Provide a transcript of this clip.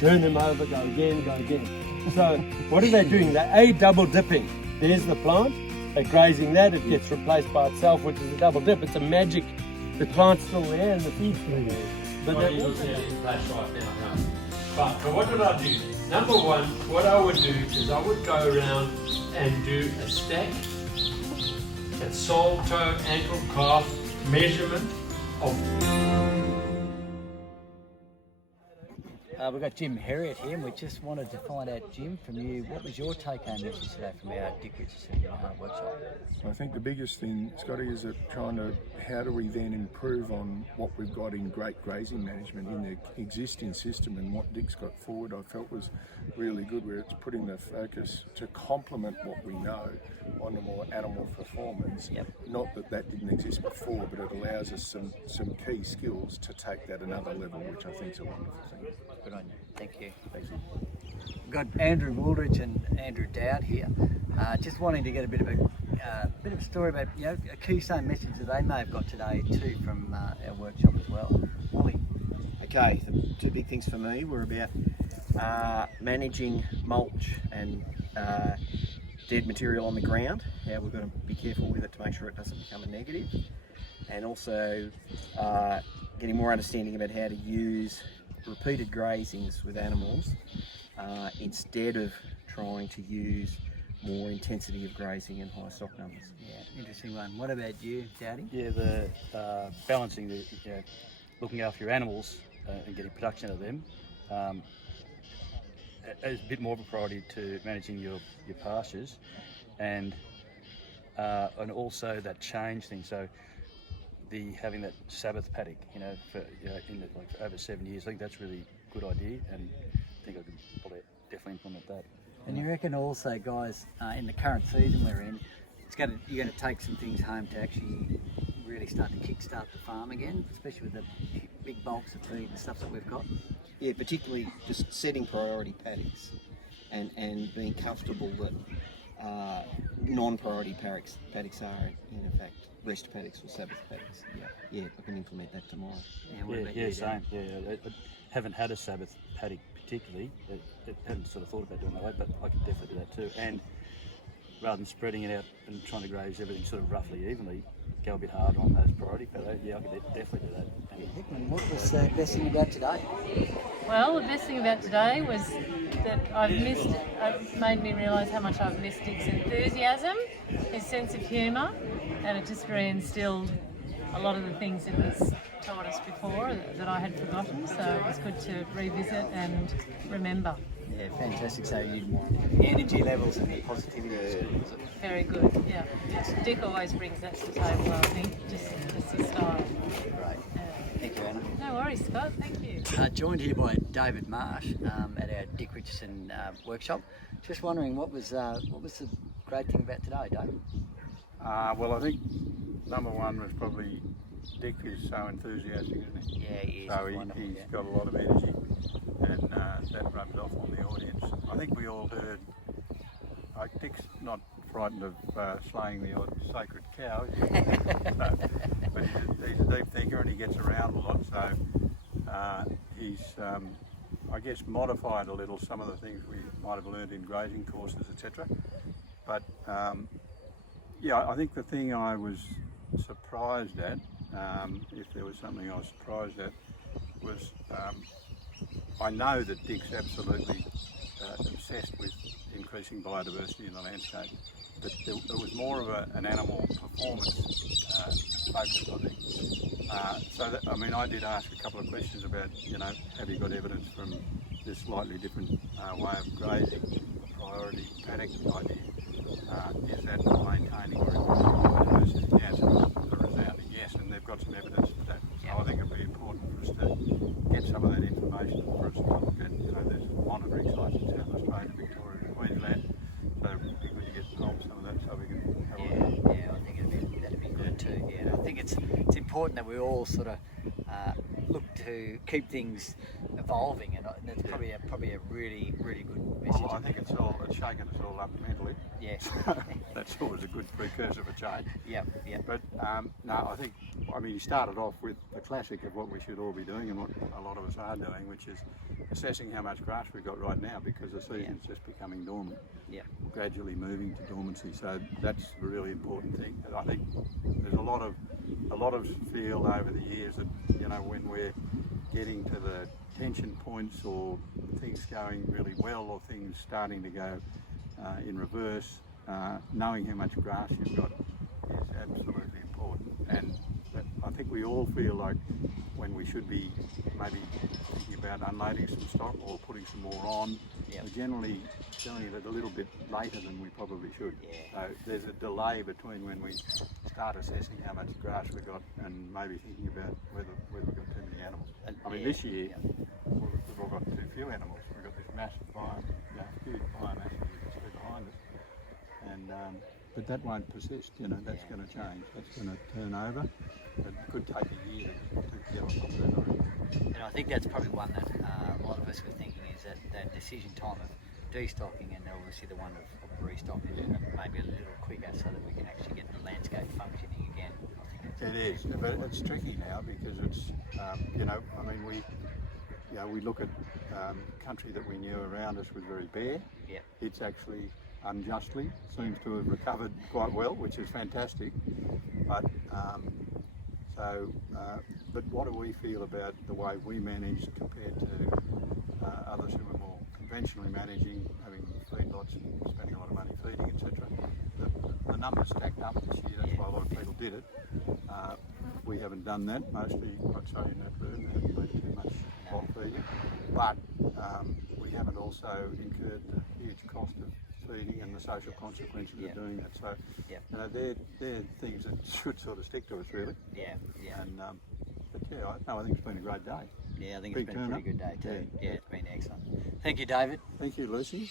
turn them over, go again, go again. So what are they doing? They're double dipping. There's the plant, they're grazing that, it gets replaced by itself, which is a double dip. It's a magic, the plant's still there and the feed's still there. But they're also But so what did I do? Number one, what I would do is I would go around and do a stack, a sole, toe, ankle, calf measurement of. We've got Jim Herriot here, and we just wanted to find out, Jim, from you, what was your take-home message today from our Dick Richardson workshop? I think the biggest thing, Scotty, is that how do we then improve on what we've got in great grazing management in the existing system, and what Dick's got forward I felt was really good, where it's putting the focus to complement what we know on the more animal performance. Yep. Not that didn't exist before, but it allows us some key skills to take that another level, which I think is a wonderful thing. Good on you. Thank you. Thank you. We've got Andrew Woolridge and Andrew Dowd here. Just wanting to get a bit of a story about, a key same message that they may have got today too from our workshop as well. Wally. Okay, the two big things for me were about managing mulch and dead material on the ground, how we've got to be careful with it to make sure it doesn't become a negative, and also getting more understanding about how to use repeated grazings with animals instead of trying to use more intensity of grazing and high stock numbers. Yeah, interesting one. What about you, Dowdy? Yeah, the balancing the looking after your animals and getting production out of them is a bit more of a priority to managing your pastures, and also that change thing. So having that Sabbath paddock, for over 7 years, I think that's really a good idea, and I think I could probably definitely implement that. And you reckon also, guys, in the current season we're in, you're going to take some things home to actually really start to kickstart the farm again, especially with the big bulks of feed and stuff that we've got? Yeah, particularly just setting priority paddocks and being comfortable that non-priority paddocks are in fact rest paddocks or Sabbath paddocks. Yeah, I can implement that tomorrow. Same. I haven't had a Sabbath paddock particularly. I haven't sort of thought about doing that way, but I could definitely do that too. And rather than spreading it out and trying to graze everything sort of roughly evenly, go a bit hard on those priority paddocks. Yeah, I could definitely do that. Hickman, what was the best thing about today? Well, the best thing about today was that I've made me realise how much I've missed Dick's enthusiasm, his sense of humour, and it just reinstilled a lot of the things that he's taught us before that I had forgotten, so it was good to revisit and remember. Yeah, fantastic. So the energy levels and the positivity was good, was it? Very good, yeah. Dick always brings that to the table, I think, just his style. Great. Thank you, Anna. No worries, Scott. Thank you. Joined here by David Marsh at our Dick Richardson workshop. Just wondering, what was the great thing about today, David? Well, I think number one was probably Dick is so enthusiastic, isn't he? Yeah, he is. So he's got a lot of energy, and that rubs off on the audience. I think we all heard, Dick's not frightened of slaying the odd sacred cow, but he's a deep thinker and he gets around a lot, so he's, I guess, modified a little some of the things we might have learned in grazing courses, etc. But I think the thing I was surprised at, if there was something I was surprised at, was I know that Dick's absolutely obsessed with increasing biodiversity in the landscape, but there was more of an animal performance focus, I think. I did ask a couple of questions about, have you got evidence from this slightly different way of grazing, priority paddock idea? Is that maintaining or increasing biodiversity? The answer was a resounding yes, and they've got some evidence for that. So I think it'd be important for us to get some of that information for us to look at. There's monitoring sites in South Australia, Victoria and Queensland, so it'd be good to get hold of some of that so we can have a look. Yeah, I think that'd be good too. Yeah, and I think it's important that we all sort of look to keep things evolving, and that's probably a really good message. Well, I think it's shaken us all up mentally. Yeah. That's always a good precursor for change. Yep. But no, I mean, he started off with the classic of what we should all be doing and what a lot of us are doing, which is assessing how much grass we've got right now, because the season's just becoming dormant. Yep. Gradually moving to dormancy. So that's a really important thing. And I think there's a lot of feel over the years that, you know, when we're getting to the tension points or things going really well or things starting to go in reverse, knowing how much grass you've got is absolutely important. And I think we all feel like when we should be maybe thinking about unloading some stock or putting some more on, we're generally doing it a little bit later than we probably should. So there's a delay between when we start assessing how much grass we've got and maybe thinking about whether we've got too many animals. I mean, this year we've all got too few animals. We've got this massive huge biomass just behind us, and but that won't persist. You know, that's going to change. That's going to turn over. It could take a year to get on top of that, I reckon. And I think that's probably one that a lot of us were thinking is that decision time of destocking and obviously the one of restocking maybe a little quicker so that we can actually get the landscape functioning again. I think It is, but it's tricky now because it's, you know, I mean, we look at country that we knew around us was very bare. Yep. It's actually unjustly seems to have recovered quite well, which is fantastic. But but what do we feel about the way we manage compared to others who are more conventionally managing, having feedlots and spending a lot of money feeding, etc. The numbers stacked up this year. That's why a lot of people did it. We haven't done that. Mostly, I'd say in that room, there hasn't been too much bulk feeding, but we haven't also incurred the huge cost of feeding and the social consequences of doing that. So, you know, they're things that should sort of stick to us, really. Yeah. And but yeah, I think it's been a great day. Yeah, I think it's been a pretty good day too. Yeah. Yeah, it's been excellent. Thank you, David. Thank you, Lucy.